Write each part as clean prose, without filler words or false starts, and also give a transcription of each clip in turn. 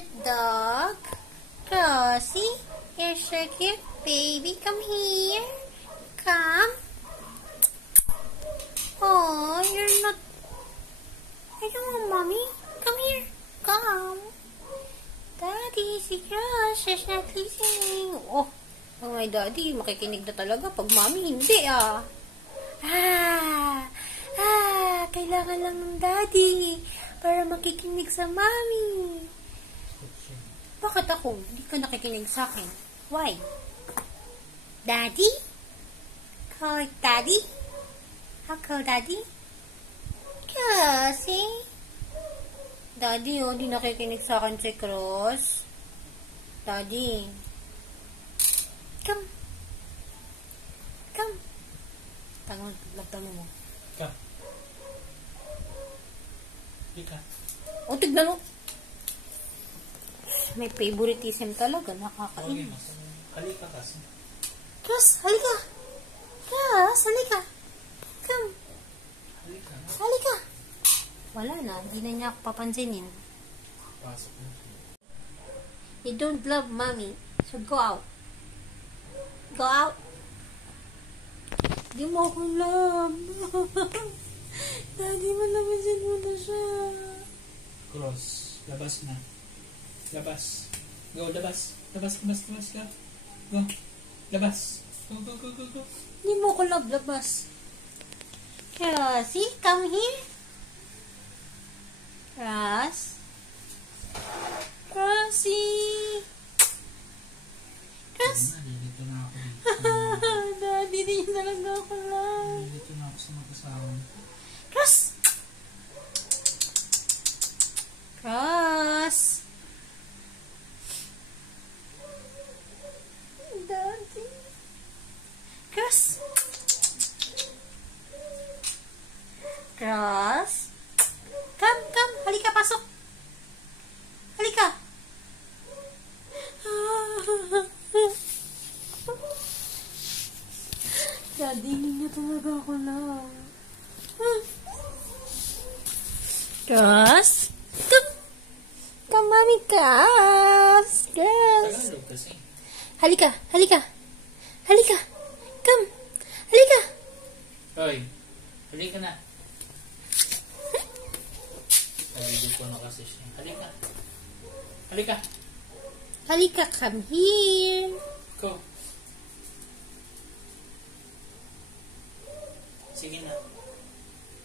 cute dog. Rosie, you're so cute, baby. Come here. Come. Oh, you're not... I don't want mommy. Come here. Come. Daddy, si Crush is not listening. Oh, my daddy, makikinig na talaga. Pag mommy, hindi ah. Kailangan lang ng daddy para makikinig sa mommy. Bakit ako? Hindi ka nakikinig sa akin. Why? Daddy? Call daddy? How call daddy? Kasi daddy, oh, di nakikinig sa akin si Cross. Daddy. Come. Come. Lagtanong mo. Come. Ika. O, tignan mo. May favoritism talaga. Nakakainis. Halika kasi. Cross, halika. Cross, halika. Come. Halika na. Halika. Wala na. Hindi na niya ako papansinin. Pasok na. You don't love mommy. So go out. Go out. Di mo ako love. Daddy, malabasin mo na siya. Cross. Labas na. Labas. Go, labas. Labas. Go. Go. Labas. Go. Di mo ako love, labas. Rosie, come here. Rosie. Ross. Dito na ako dito. Daddy, di talaga ako love. Dito na ako sa mag-asawa. Ross. Daddy. Cross. Come. Halika, pasok. Halika. Daddy, hindi talaga ako na. Cross. Come, mami, Cross. Tagalog kasi. Halika. Come. Halika. Hoy. Halika na. Nalilito ko na kasi siya. Halika, come here. Go. Sige na.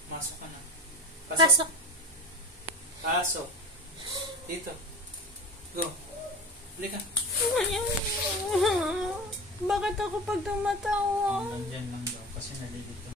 Masok ka na. Pasok. Dito. Go. Halika. Bakit ako pag tumatawag